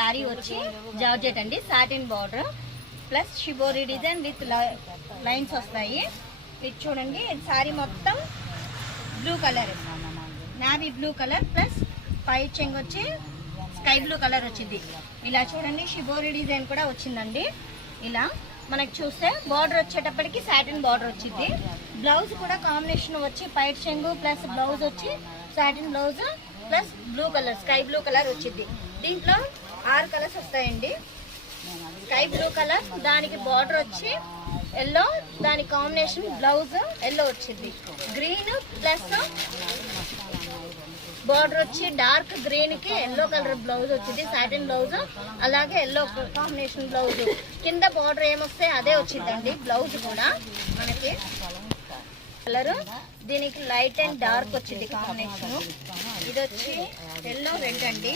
శారీ వచ్చి జార్జెట్ అండి, satin border plus shibori design with lines వస్తాయి. ఇది చూడండి, శారీ మొత్తం blue colour, navy blue colour plus pi చెంగు వచ్చి స్కై బ్లూ కలర్ వచ్చింది. ఇలా చూడండి, షిబోరి డిజైన్ కూడా వచ్చిందండి. ఇలా మనకు చూస్తే బార్డర్ వచ్చేటప్పటికి సాటిన్ బార్డర్ వచ్చింది. బ్లౌజ్ కూడా కాంబినేషన్ వచ్చి పైట్ చెంగు ప్లస్ బ్లౌజ్ వచ్చి satin blouse plus blue colour, sky blue colour వచ్చింది. దీంట్లో 6 కలర్స్ వస్తాయండి. స్కై బ్లూ కలర్, దానికి బార్డర్ వచ్చి ఎల్లో, దాని కాంబినేషన్ బ్లౌజ్ ఎల్లో వచ్చింది. గ్రీన్ ప్లస్ బార్డర్ వచ్చి డార్క్ గ్రీన్ కి ఎల్లో కలర్ బ్లౌజ్ వచ్చింది, సాటిన్ బ్లౌజ్, అలాగే ఎల్లో కాంబినేషన్ బ్లౌజ్. కింద బార్డర్ ఏమొస్తే అదే వచ్చిందండి. బ్లౌజ్ కూడా మనకి కలర్, దీనికి లైట్ అండ్ డార్క్ వచ్చింది కాంబినేషన్. ఇది వచ్చి ఎల్లో రెడ్ అండి.